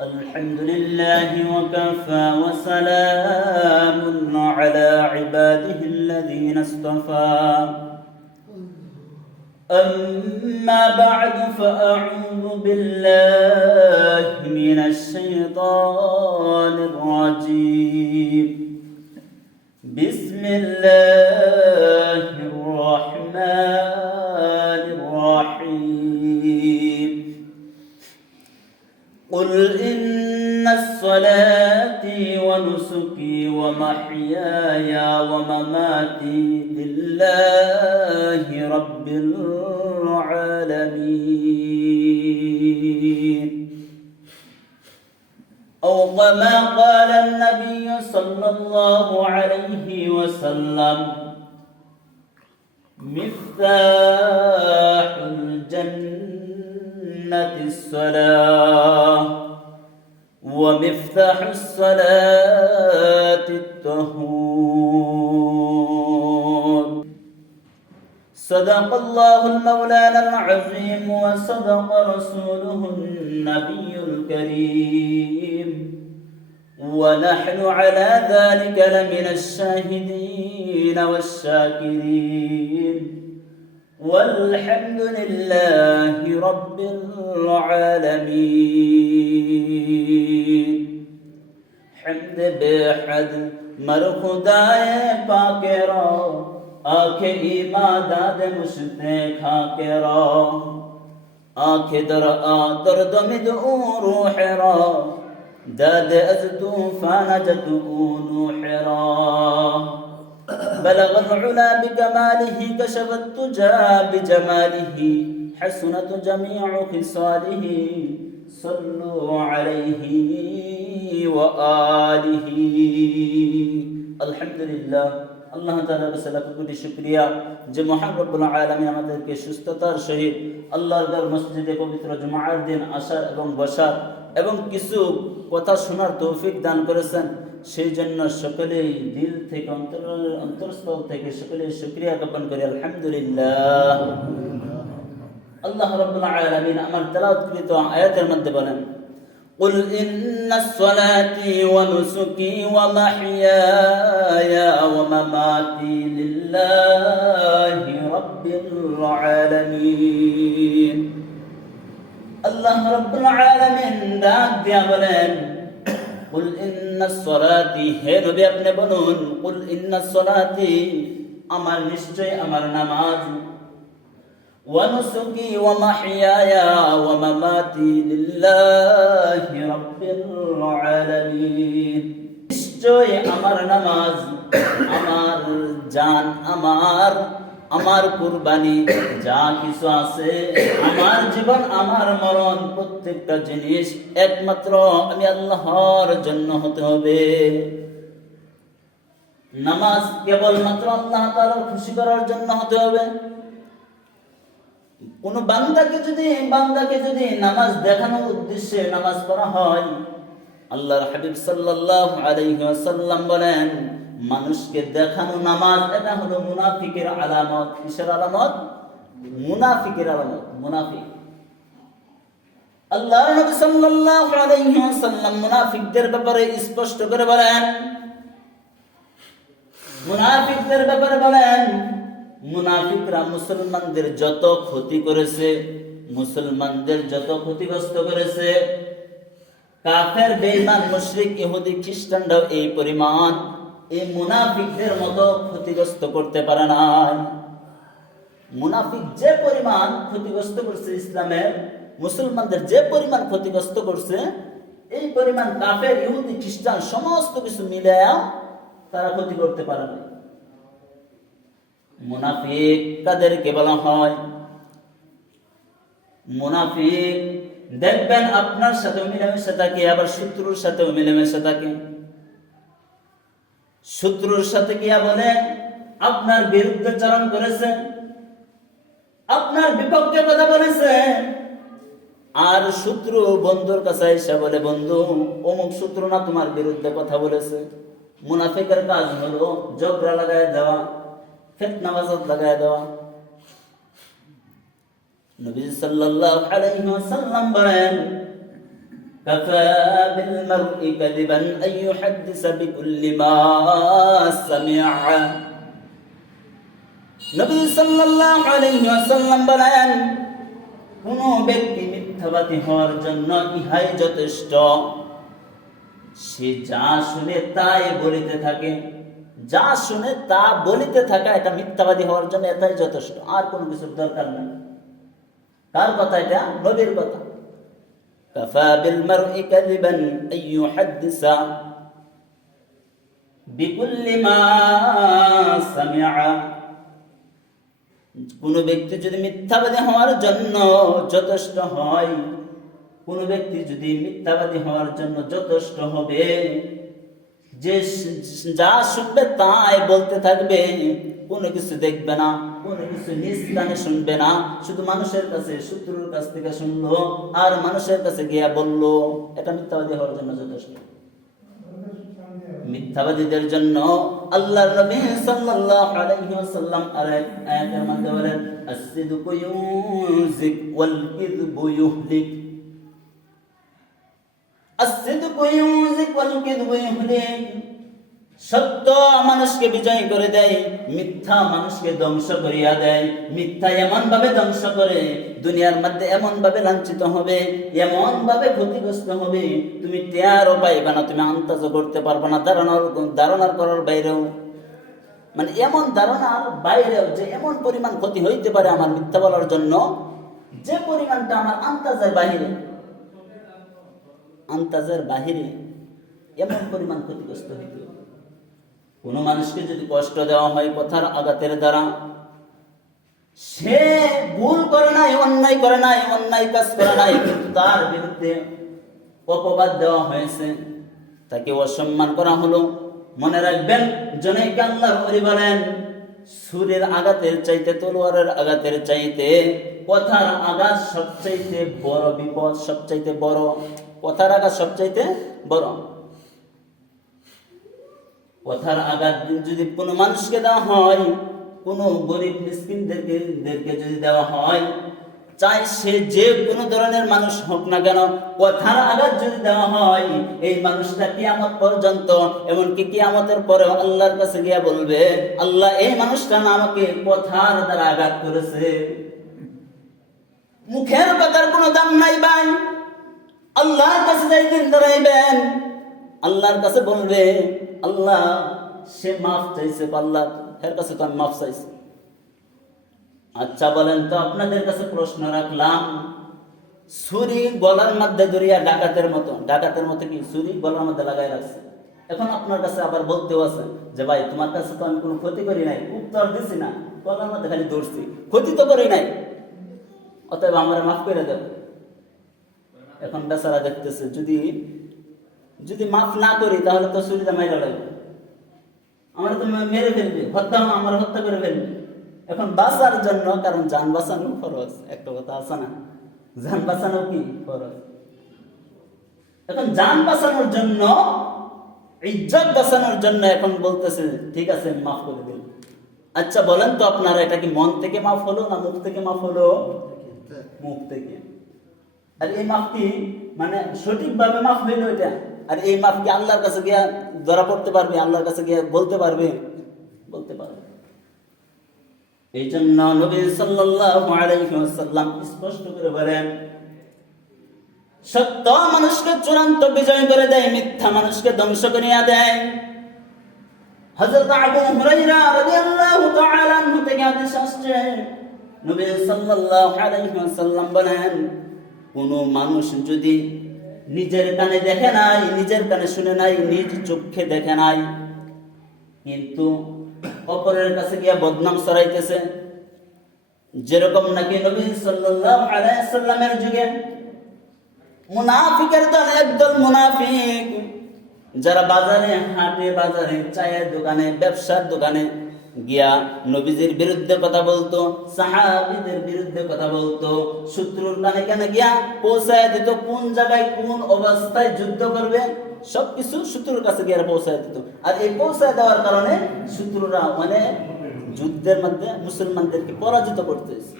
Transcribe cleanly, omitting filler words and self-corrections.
الحمد لله وكفى وسلام على عباده الذين اصطفى أما بعد فأعوذ بالله من الشيطان الرجيم بسم الله الرحمن الرحيم قل إن صلاتي ونسكي ومحياي ومماتي لله رب العالمين أو كما قال النبي صلى الله عليه وسلم مفتاح الجنة الصلاة ومفتاح الصلاة الطهور صدق الله المولانا العظيم وصدق رسوله النبي الكريم ونحن على ذلك لمن الشاهدين والشاكرين والحمد لله رب العالمين حمد بحد مرخدائے پاکے رو آنکھ عبادت مشتے کھاکے رو آنکھ در درد مدعو روح رو داد از طوفان جدعو نوح رو بلغ العلا بكماله كشف التجى بجماله حسنت جميع خصاله صلوا عليه وآله الحمد لله আল্লাহ তাআলার কাছে লাখ কোটি শুকরিয়া যে মহান রব্বুল আলামিন আমাদেরকে সুস্থতার সহিত আল্লাহর মসজিদে পবিত্র জুমার দিন আসার এবং বসার এবং কিছু কথা শোনার তৌফিক দান করেছেন সেই জন্য সকলেই দিল থেকে অন্তরস্থল থেকে সকলেই শুকরিয়া জ্ঞাপন করি আলহামদুলিল্লাহ। আল্লাহ রাব্বুল আলামিন আমার তেলাওয়াতকৃত আয়াতের মধ্যে বলেন قل إن صلاتي ونسكي ومحياي ومماتي لله رب العالمين الله رب العالمين ডাক দিয়া বলেন قل إن صلاتي হে নবী আপনি বলুন قل إن صلاتي আমার নিশ্চয় আমার নামাজ ونسكي ومحياي ومماتي لله رب العالمين নিশ্চয় আমার নামাজ আমার জান আমার কুরবানি যা কিছু আছে আমার জীবন আমার মরণ প্রত্যেকটা জিনিস একমাত্র আমি আল্লাহর জন্য হতে হবে। নামাজ কেবলমাত্র আল্লাহ তাআলার খুশি করার জন্য হতে হবে। কোন বান্দাকে যদি নামাজ দেখানোর উদ্দেশ্যে নামাজ পড়া হয়, আল্লাহর হাবিব সাল্লাল্লাহু আলাইহি ওয়াসাল্লাম বলেন মানুষকে দেখানো নামাজ এটা হলো মুনাফিকের আলামত। কিসের আলামত? মুনাফিকের আলামত। মুনাফিক আল্লাহর নবী সাল্লাল্লাহু আলাইহি ওয়াসাল্লাম মুনাফিকদের ব্যাপারে স্পষ্ট করে বলেন মুনাফিকরা মুসলমানদের যত ক্ষতি করেছে, মুসলমানদের যত ক্ষতিগ্রস্ত করেছে, কাফের বেঈমান মুশরিক ইহুদি খ্রিস্টানরাও এই পরিমাণ এই মুনাফিকদের মতো ক্ষতিগ্রস্ত করতে পারে না। মুনাফিক যে পরিমাণ ক্ষতিগ্রস্ত করছে ইসলামের, মুসলমানদের যে পরিমাণ ক্ষতিগ্রস্ত করছে, এই পরিমাণ কাফের ইহুদি খ্রিস্টান সমস্ত কিছু মিলায়া তারা ক্ষতি করতে পারে না। মুনাফিক কাদেরকে বলা হয়? মুনাফিক দেখবেন আপনার সাথে মিলেমিশে থাকে, আবার শত্রুর সাথেও মিলেমিশে থাকে। শত্রুর সাথে গিয়া বলে আপনার বিরুদ্ধে চারণ করেছে, আপনার বিপক্ষে কথা বলেছে, আর শত্রু বন্ধুর কাছে এসে বলে বন্ধু অমুক শত্রু না তোমার বিরুদ্ধে কথা বলেছে। মুনাফিকের কাজ হলো ঝগড়া লাগায় দেওয়া, ফিতনা বাজাত লাগায় দেওয়া। নবী সাল্লাল্লাহু আলাইহি ওয়াসাল্লাম বলেন, কাফা বিল মারই কাযিবান আন ইউহাদ্দিসা বিকুল্লি মা সামি'a। নবী সাল্লাল্লাহু আলাইহি ওয়াসাল্লাম বলেন, কোন ব্যক্তি মিথ্যাবাদী হওয়ার জন্য ইহাই যথেষ্ট, সে যা শুনে তাই বলিতে থাকে, যা শুনে তা বলিতে থাকা, এটা মিথ্যাবাদী হওয়ার জন্য এটাই যথেষ্ট, আর কোনো কিছুর দরকার নেই। কার কথা এটা? নবীর কথা। কাফা বিল মারই কাযিবান আন ইউহাদ্দিসা বিকুল্লি মা সামি'a। কোন ব্যক্তি যদি মিথ্যাবাদী হওয়ার জন্য যথেষ্ট হয়, কোন ব্যক্তি যদি মিথ্যাবাদী হওয়ার জন্য যথেষ্ট হবে, যে যা শুনবে তাই বলতে থাকবে, কোনো কিছু দেখবে না, কোনো কিছু নিজ কানে শুনবে না, শুধু মানুষের কাছে, শত্রুর কাছ থেকে শুনলো আর মানুষের কাছে গিয়া বললো, এটা মিথ্যাবাদী হওয়ার জন্য যথেষ্ট। মিথ্যাবাদীদের জন্য আল্লাহর নবী সাল্লাল্লাহু আলাইহি ওয়াসাল্লাম আয়াতের মধ্যে বলেন, as-sidqu yunzik ওয়াল কিযবু ইউহলিক। as-sidqu yunzik ওয়াল কিযবু ইউহলিক। সত্য মানুষকে বিজয় করে দেয়, মিথ্যা মানুষকে ধ্বংস করিয়া দেয়। মিথ্যা এমন ভাবে ধ্বংস করে, দুনিয়ার মধ্যে এমন ভাবে লাঞ্ছিত হবে, এমন ভাবে ক্ষতিগ্রস্ত হবে, তুমি টেরও পাইবে না, তুমি আন্দাজও করতে পারবে না, ধারণার করার বাইরেও, মানে এমন ধারণার বাইরেও যে এমন পরিমাণ ক্ষতি হইতে পারে আমার মিথ্যা বলার জন্য, যে পরিমাণটা আমার আন্দাজের বাহিরে, আন্দাজের বাহিরে এমন পরিমাণ ক্ষতিগ্রস্ত হইতে। কোন মানুষকে যদি কষ্ট দেওয়া হয় কথার আঘাতের দ্বারা, সে ভুল করে নাই, অন্যায় করে নাই, অন্যায় কাজ করে নাই, কিন্তু তার বিরুদ্ধে অপবাদ দেওয়া হয়েছে, তাকে অসম্মান করা হলো, মনে রাখবেন, জনৈক আল্লাহর ওলি বলেন, ছুরির আঘাতের চাইতে, তলোয়ারের আঘাতের চাইতে কথার আঘাত সবচাইতে বড় বিপদ, সবচাইতে বড়, কথার আঘাত সবচাইতে বড়। কথার আঘাত যদি কোনো মানুষকে দেওয়া হয়, কোনো গরিব মিসকিনদেরকে যদি দেওয়া হয়, চাই সে যে কোনো ধরনের মানুষ হোক না কেন, কথার আঘাত যদি দেওয়া হয়, এই মানুষটা কিয়ামত পর্যন্ত, এমনকি কিয়ামতের পরে আল্লাহর কাছে গিয়া বলবে, আল্লাহ এই মানুষটা না আমাকে কথার দ্বারা আঘাত করেছে। মুখের কথার কোনো দাম নাই ভাই। আল্লাহর কাছে যাই দিন দাঁড়াইবেন, আল্লাহর কাছে বলবে, আল্লাহ সে মাফ চাইছে, আল্লাহ এর কাছে তো আমি মাফ চাইছি। আচ্ছা বলেন তো, আপনাদের কাছে প্রশ্ন রাখলাম, ছুরি গলার মধ্যে ধরিয়া ডাকাতের মতো কি ছুরি গলার মধ্যে লাগাই রাখছে, এখন আপনার কাছে আবার বলতেও আছে যে ভাই তোমার কাছে তো আমি কোনো ক্ষতি করি নাই, উত্তর দিছি না, গলার মধ্যে খালি ধরছি, ক্ষতি তো করি নাই, অতএব আমার মাফ করে দেব। এখন বেচারা দেখতেছে, যদি মাফ না করি তাহলে তো ছুরিটা মাইরা লাগবে, আমরা তো মেরে ফেলবে, আমার হত্যা করে ফেলবে। এখন বাঁচার জন্য, কারণ জান বাঁচানো খরচ, একটা কথা আছে না, জান বাঁচানো কি খরচ, এখন জান বাঁচানোর জন্য, ইজ্জত বাঁচানোর জন্য এখন বলতেছে ঠিক আছে মাফ করে দিল। আচ্ছা বলেন তো আপনারা, এটা কি মন থেকে মাফ হলো না মুখ থেকে মাফ হলো? মুখ থেকে। আর এই মাফ কি মানে সঠিকভাবে মাফ হইলো এটা? আর এই মাফ কি আল্লাহর কাছে গিয়া ধরা পড়তে পারবে? আল্লাহর কাছে গিয়া বলতে পারবে? বলতে পারবে। এই জন্য নবী সাল্লাল্লাহু আলাইহি ওয়াসাল্লাম স্পষ্ট করে বলেন, সত্য মানুষকে চূড়ান্ত বিজয় করে দেয়, মিথ্যা মানুষকে ধ্বংস করিয়া দেয়। হযরত আবু হুরায়রা রাদিয়াল্লাহু তাআলা আনহু থেকে হাদিস আসছে, নবী সাল্লাল্লাহু আলাইহি ওয়াসাল্লাম বলেন, কোন মানুষ যদি নিজের কানে দেখে নাই, নিজের কানে শুনে নাই, নিজ চোখে দেখে নাই, কিন্তু অপরের কাছে গিয়া বদনাম ছড়াইতেছে, যেরকম নাকি নবী সাল্লাল্লাহু আলাইহি ওয়াসাল্লামের যুগে মুনাফিকের দল, একদল মুনাফিক, যারা বাজারে, হাটে বাজারে, চায়ের দোকানে, ব্যবসার দোকানে গিয়া নবীজির বিরুদ্ধে কথা বলতো, সাহাবীদের বিরুদ্ধে কথা বলতো, শত্রুর কানে কানে গিয়া পৌঁছায় দিত, কোন জায়গায় কোন অবস্থায় যুদ্ধ করবে সবকিছু শত্রুর কাছে গিয়ে পৌঁছায় দিত। আর এই পৌঁছায় দেওয়ার কারণে শত্রুরা মানে যুদ্ধের মধ্যে মুসলমানদেরকে পরাজিত করতেছে।